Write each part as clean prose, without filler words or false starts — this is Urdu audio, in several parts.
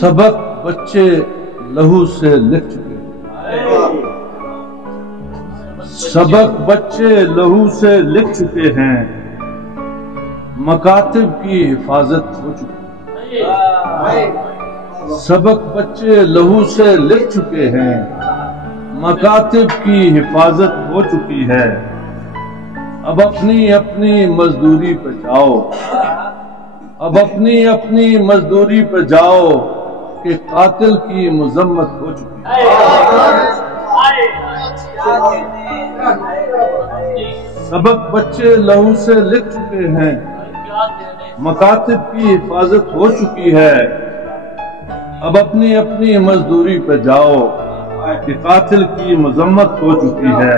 سبق بچے لہو سے لکھ چکے ہیں، سبق بچے لہو سے لکھ چکے ہیں، مکاتب کی حفاظت ہو چکی ہے۔ سبق بچے لہو سے لکھ چکے ہیں، مکاتب کی حفاظت ہو چکی ہے۔ اب اپنی اپنی مزدوری پہ جاؤ، اب اپنی اپنی مزدوری پہ جاؤ کہ قاتل کی مذمت ہو چکی ہے۔ سبق بچے لہو سے لکھ چکے ہیں، مکاتب کی حفاظت ہو چکی ہے۔ اب اپنی اپنی مزدوری پہ جاؤ کہ قاتل کی مذمت ہو چکی ہے۔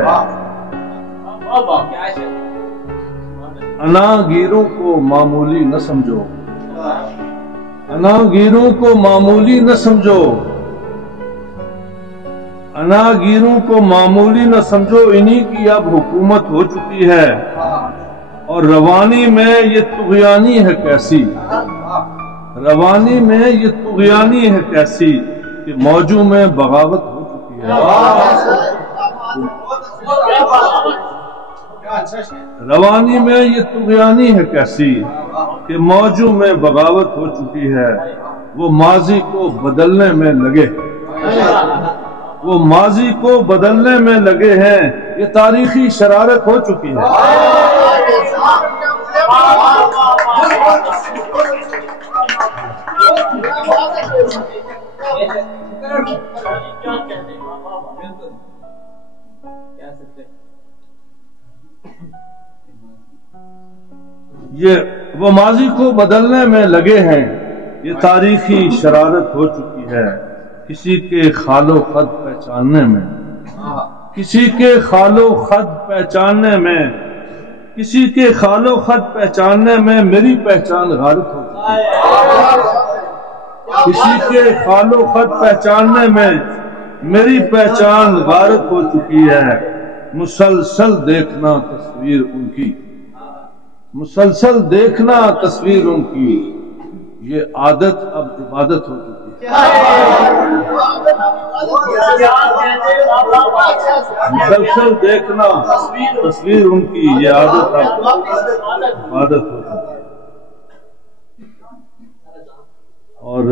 انا گیروں کو معمولی نہ سمجھو، انا گیروں کو معمولی نہ سمجھو، انا گیروں کو معمولی نہ سمجھو، انہی کی اب حکومت ہو چکی ہے۔ اور روانی میں یہ طغیانی ہے کیسی، روانی میں یہ طغیانی ہے کیسی کہ موجوں میں بغاوت ہو چکی ہے۔ روانی میں یہ طغیانی ہے کیسی کہ موجوں میں بغاوت ہو چکی ہے۔ وہ ماضی کو بدلنے میں لگے، وہ ماضی کو بدلنے میں لگے ہیں، یہ تاریخی شرارت ہو چکی ہے۔ یہ وہ ماضی کو بدلنے میں لگے ہیں، یہ تاریخی شرارت ہو چکی ہے۔ کسی کے خال و خط پہچاننے میں، کسی کے خال و خط پہچاننے میں، کسی کے خال و خط پہچاننے میں میری پہچان غارت ہو چکی ہے۔ کسی کے خال و خط پہچاننے میں میری پہچان غارت ہو چکی ہے۔ مسلسل دیکھنا تصویر ان کی، مسلسل دیکھنا تصویر ان کی، یہ عادت اب عبادت ہو چکی ہے۔ مسلسل دیکھنا تصویر ان کی، یہ عادت اب عبادت ہو چکی ہے۔ اور